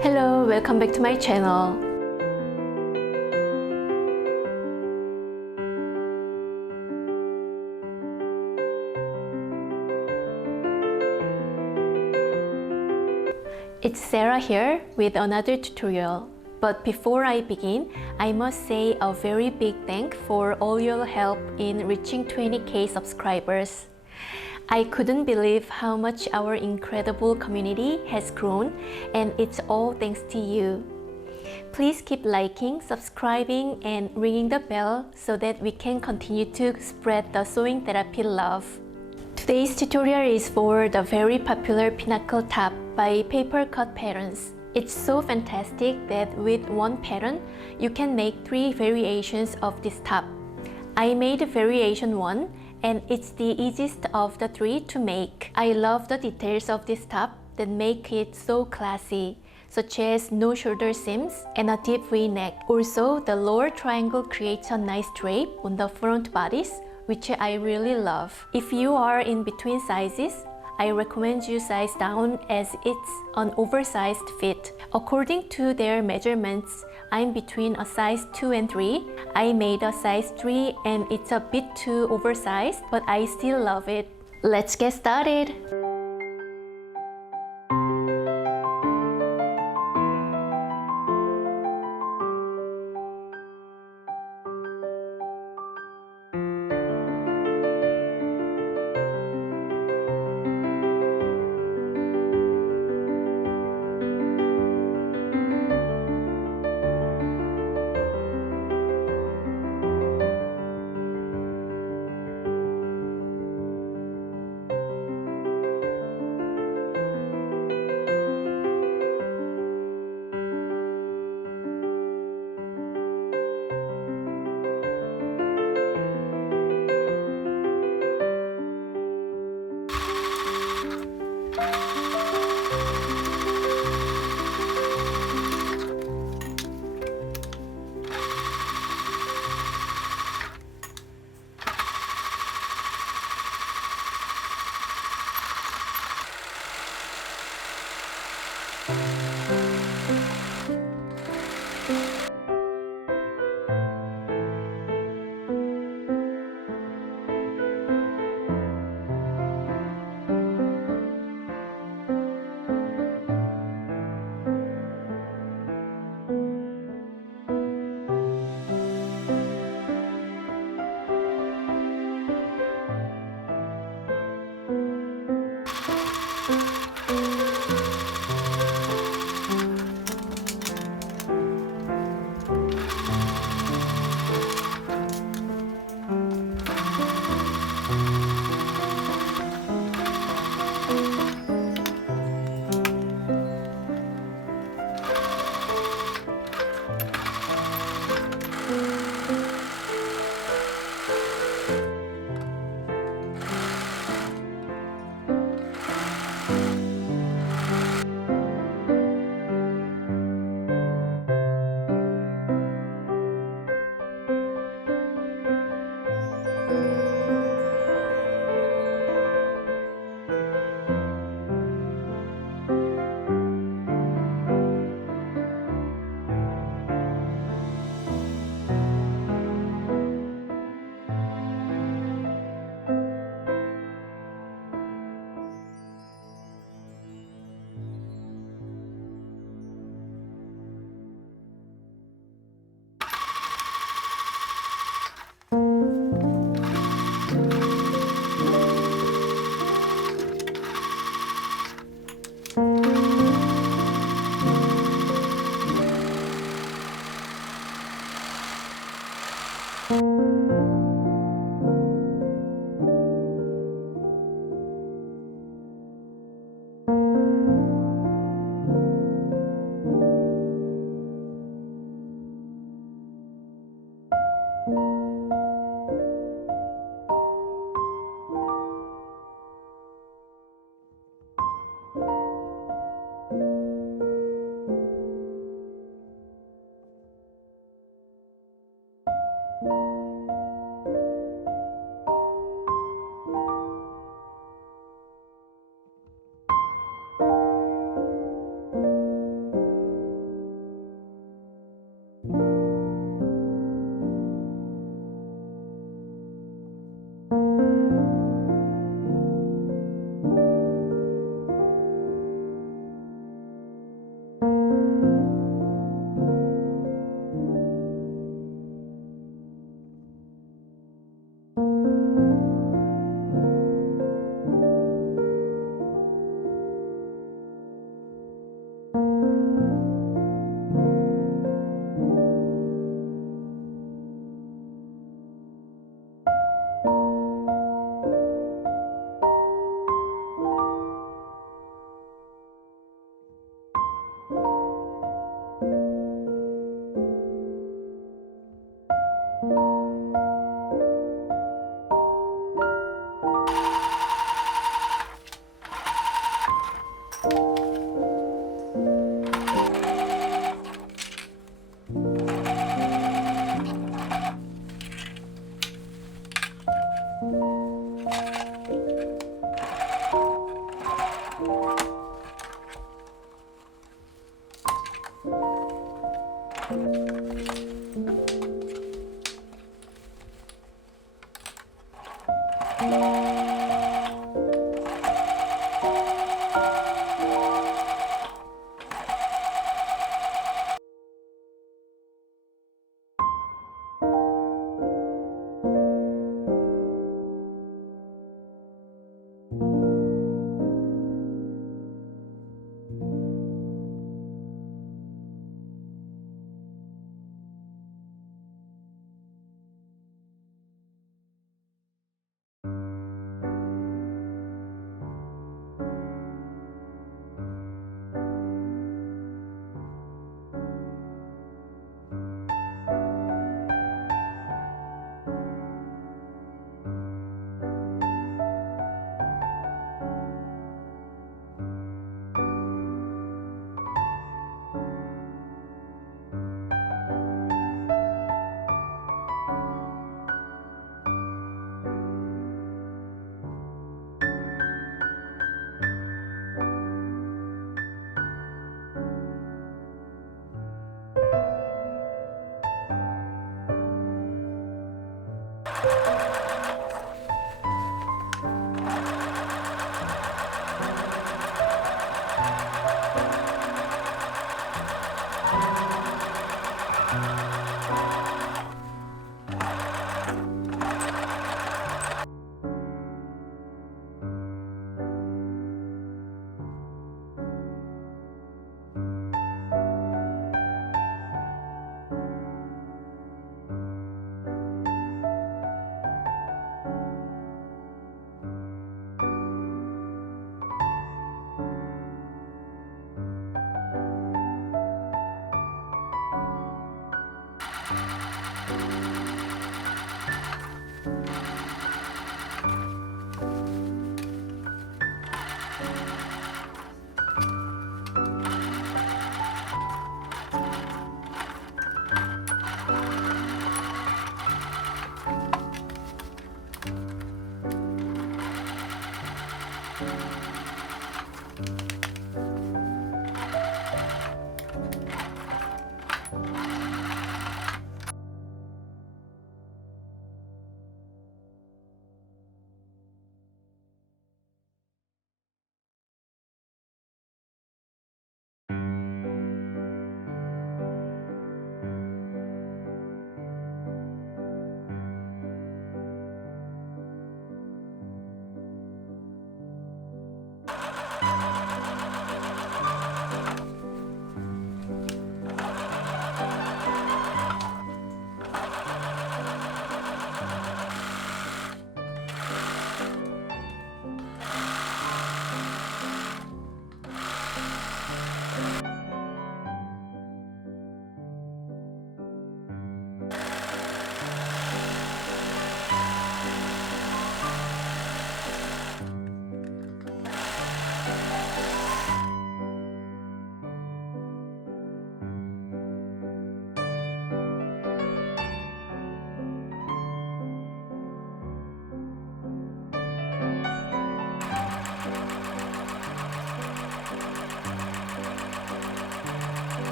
Hello, welcome back to my channel. It's Sarah here with another tutorial. But before I begin, I must say a very big thank for all your help in reaching 20k subscribers. I couldn't believe how much our incredible community has grown, and it's all thanks to you. Please keep liking, subscribing, and ringing the bell so that we can continue to spread the sewing therapy love. Today's tutorial is for the very popular Pinnacle top by Papercut Patterns. It's so fantastic that with one pattern, you can make 3 variations of this top. I made variation 1, and it's the easiest of the 3 to make. I love the details of this top that make it so classy, such as no shoulder seams and a deep V-neck. Also, the lower triangle creates a nice drape on the front bodice, which I really love. If you are in between sizes, I recommend you size down as it's an oversized fit. According to their measurements, I'm between a size 2 and 3. I made a size 3 and it's a bit too oversized, but I still love it. Let's get started!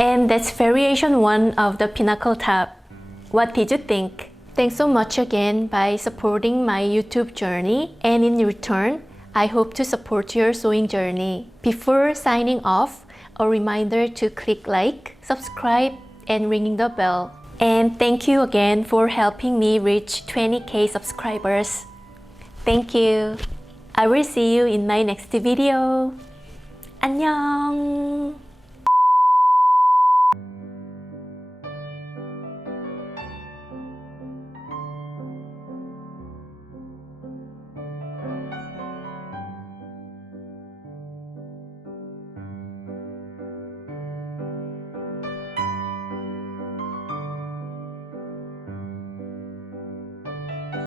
And that's variation 1 of the pinnacle top. What did you think? Thanks so much again by supporting my YouTube journey, and in return, I hope to support your sewing journey. Before signing off, a reminder to click like, subscribe, and ringing the bell. And thank you again for helping me reach 20K subscribers. Thank you. I will see you in my next video. 안녕.